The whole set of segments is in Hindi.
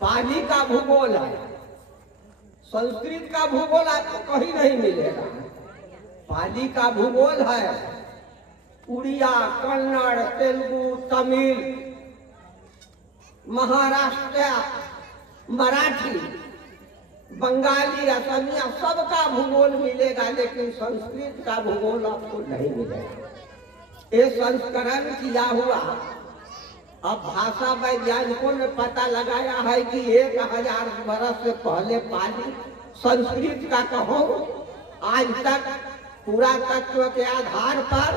पाली का भूगोल है, संस्कृत का भूगोल आपको कहीं नहीं मिलेगा। पाली का भूगोल है उड़िया, कन्नड़, तेलुगु, तमिल, महाराष्ट्र, मराठी, बंगाली, असमिया सबका भूगोल मिलेगा, लेकिन संस्कृत का भूगोल आपको नहीं मिलेगा। ये संस्करण किया हुआ। अब भाषा वैज्ञानिकों ने पता लगाया है कि 1000 वर्ष से पहले पाली संस्कृत का कहो, आज तक पुरातत्व के आधार पर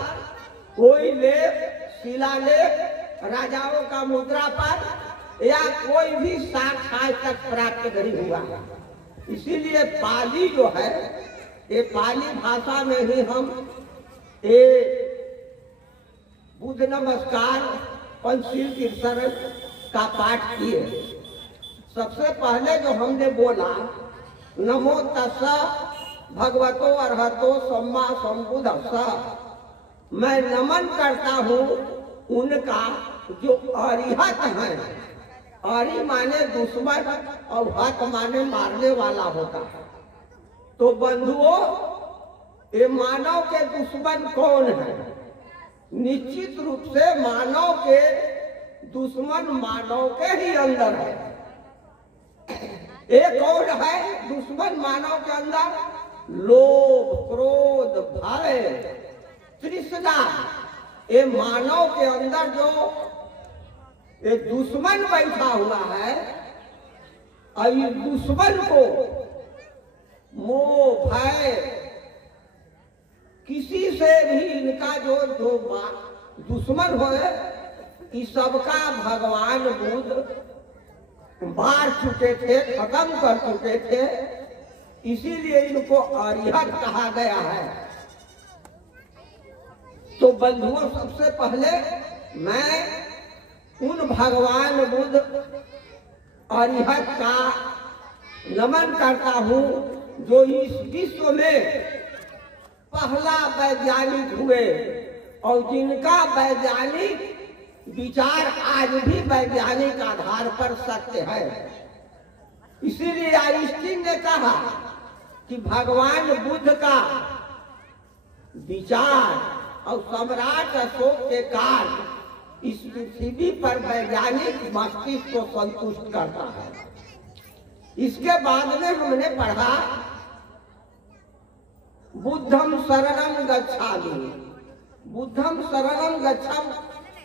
कोई लेख, शिलालेख, राजाओं का मुद्रा पर या कोई भी साक्ष्य आज तक प्राप्त नहीं हुआ। इसीलिए पाली जो है, ये पाली भाषा में ही हम ये बुद्ध नमस्कार, पंचशील कीर्तन का पाठ किए। सबसे पहले जो हमने बोला नमो तस्सा भगवतो अरहतो सम्मा सम्बुद्धस्सा, मैं नमन करता हूँ उनका जो अरिहत है। अरि माने दुश्मन और हत माने मारने वाला होता है। तो बंधुओं, ये मानव के दुश्मन कौन है? निश्चित रूप से मानव के दुश्मन मानव के ही अंदर है। एक कौन है दुश्मन मानव के अंदर? लोभ, क्रोध, भय, तृष्णा। ये मानव के अंदर जो एक दुश्मन बैठा हुआ है, और इस दुश्मन को मोह, भय, किसी से भी इनका जो दुश्मन हो, इस सबका भगवान बुद्ध मार चुके थे, खत्म कर चुके थे। इसीलिए इनको अरिहत कहा गया है। तो बंधुओं, सबसे पहले मैं उन भगवान बुद्ध अरिहत का नमन करता हूँ जो इस विश्व में पहला वैज्ञानिक हुए और जिनका वैज्ञानिक विचार आज भी वैज्ञानिक आधार पर सत्य है। इसीलिए आइंस्टीन ने कहा कि भगवान बुद्ध का विचार और सम्राट अशोक के काल इस पृथ्वी पर वैज्ञानिक मस्तिष्क को संतुष्ट करता है। इसके बाद में हमने पढ़ा बुद्धम शरणम गच्छामि। बुद्धम शरणम गच्छम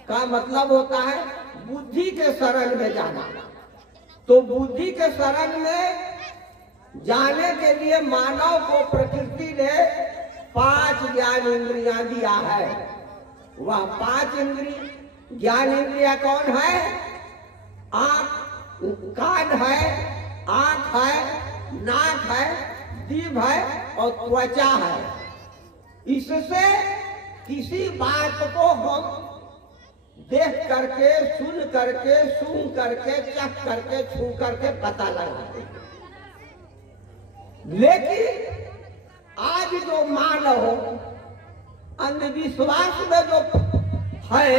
का मतलब होता है बुद्धि के शरण में जाना। तो बुद्धि के शरण में जाने के लिए मानव को प्रकृति ने 5 ज्ञान इंद्रियां दिया है। वह 5 इंद्रिय ज्ञान इंद्रिया कौन है? आँख, कान है, आँख है, नाक है, जीभ है और त्वचा है। इससे किसी बात को हम देख करके, सुन करके, सूंघ करके, चख करके, छू करके पता लगाते हैं। लेकिन आज जो मानव अंधविश्वास में जो है,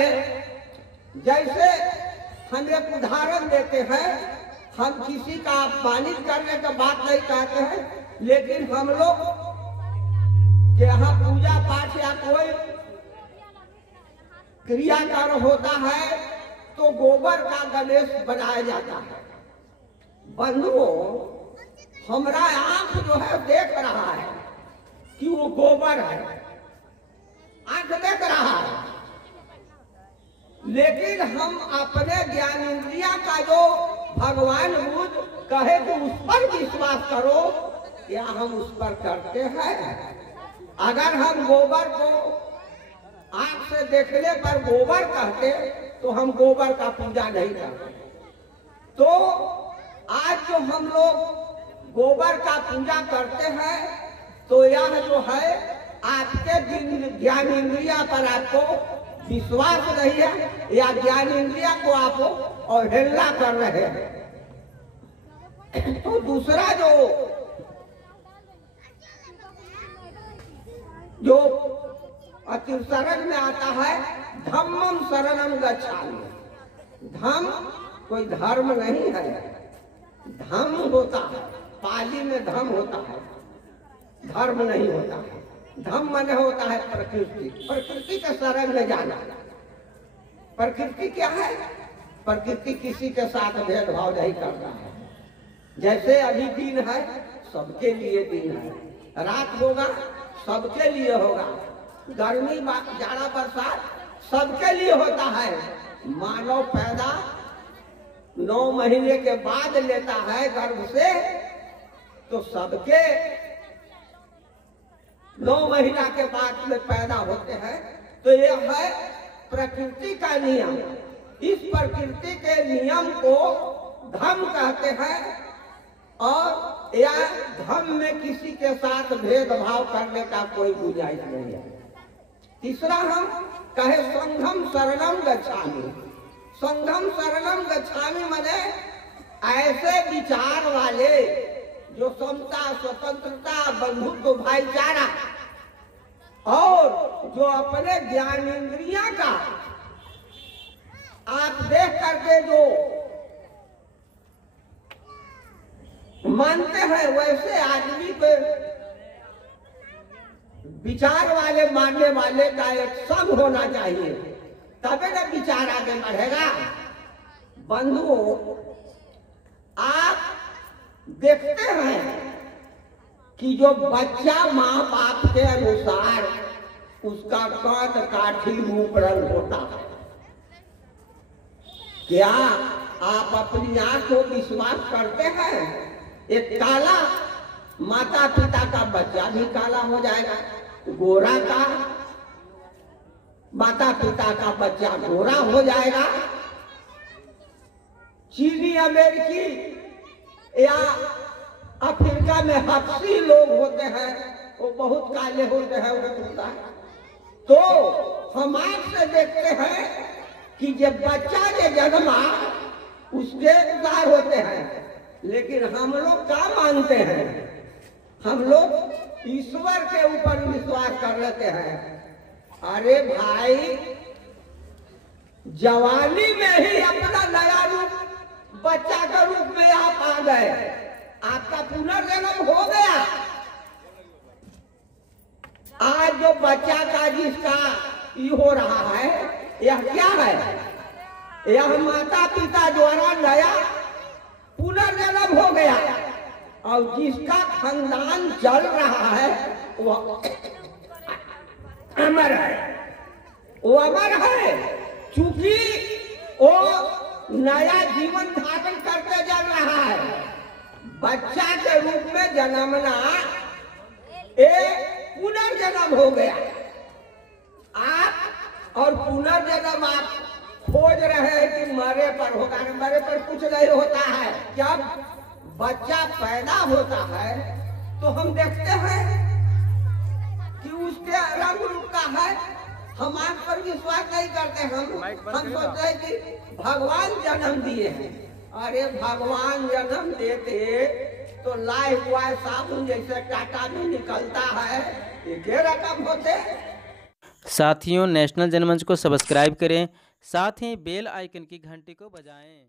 जैसे हम एक उदाहरण देते हैं, हम किसी का अपमानित करने का बात नहीं कहते हैं, लेकिन हम लोग के यहाँ पूजा पाठ या कोई क्रियाकर्म होता है तो गोबर का गणेश बनाया जाता है। बंधुओं, हमारा आंख जो है देख रहा है कि वो गोबर है, आंख देख रहा है, लेकिन हम अपने ज्ञान इंद्रिया का जो भगवान बुद्ध कहे कि उस पर विश्वास करो, क्या हम उस पर करते हैं? अगर हम गोबर को आंख से देखने पर गोबर कहते तो हम गोबर का पूजा नहीं करते। तो आज जो हम लोग गोबर का पूजा करते हैं, तो यह जो है आपके ज्ञान इंद्रिया पर आपको विश्वास नहीं है या ज्ञान इंद्रिया को आप अवहेलना कर रहे हैं। तो दूसरा जो शरण में आता है, धम्मम शरणम गच्छामि। धम्म कोई धर्म नहीं है, धम होता है, पाली में धम होता है, धर्म नहीं होता है। धम मन होता है प्रकृति, प्रकृति के शरण में जाना। प्रकृति क्या है? प्रकृति किसी के साथ भेदभाव नहीं करता है। जैसे अभी दिन है, सबके लिए दिन है, रात होगा सबके लिए होगा, गर्मी जाड़ा बरसात सबके लिए होता है। मानव पैदा 9 महीने के बाद लेता है गर्भ से, तो सबके 9 महीना के बाद में पैदा होते हैं। तो यह है प्रकृति का नियम। इस प्रकृति के नियम को धर्म कहते हैं, और या धर्म में किसी के साथ भेदभाव करने का कोई गुंजाइश नहीं है। तीसरा हम कहे संघम शरणम गच्छामि। संघम शरणम गच्छामि माने ऐसे विचार वाले जो समता, स्वतंत्रता, बंधुत्व, भाईचारा और जो अपने ज्ञान इंद्रिया का आप देख करके जो मानते हैं, वैसे आदमी पे विचार वाले, मानने वाले का एक संग होना चाहिए, तबे ना विचार आगे बढ़ेगा। बंधुओं, आप देखते हैं कि जो बच्चा माँ बाप के अनुसार उसका कद काठी रूप रंग होता है। क्या आप अपनी आंख को विश्वास करते हैं? एक काला माता पिता का बच्चा भी काला हो जाएगा, गोरा का माता पिता का बच्चा गोरा हो जाएगा। चीनी, अमेरिकी या अफ्रीका में हबशी लोग होते हैं, वो बहुत काले होते हैं, वो होता है। तो हम आपसे देखते हैं कि जब बच्चा के जन्मा उसके अनुसार होते हैं, लेकिन हम लोग क्या मानते हैं? हम लोग ईश्वर के ऊपर विश्वास कर लेते हैं। अरे भाई, जवानी में ही अपना नया रूप बच्चा का रूप में आप आ गए, आपका पुनर्जन्म हो गया। आज जो बच्चा का जिसका ये हो रहा है, यह क्या है? यह माता पिता द्वारा नया पुनर्जन्म हो गया, और जिसका खानदान चल रहा है वह अमर है। वो अमर है क्योंकि वो नया जीवन धारण करके जल रहा है। बच्चा के रूप में जन्मना एक पुनर्जन्म हो गया। आप और पुनर्जन्म आप खोज रहे हैं कि मरे पर होगा, मरे पर कुछ नहीं होता है। जब बच्चा पैदा होता है तो हम देखते हैं कि उसके रंग रूप का है। हम आप पर विश्वास नहीं करते, हम सोचते हैं कि भगवान जन्म दिए हैं। अरे भगवान जन्म देते तो लाए हुआ साबुन जैसे कांटा में निकलता है, ये रकम होते। साथियों, नेशनल जनमंच को सब्सक्राइब करें, साथ ही बेल आइकन की घंटी को बजाएं।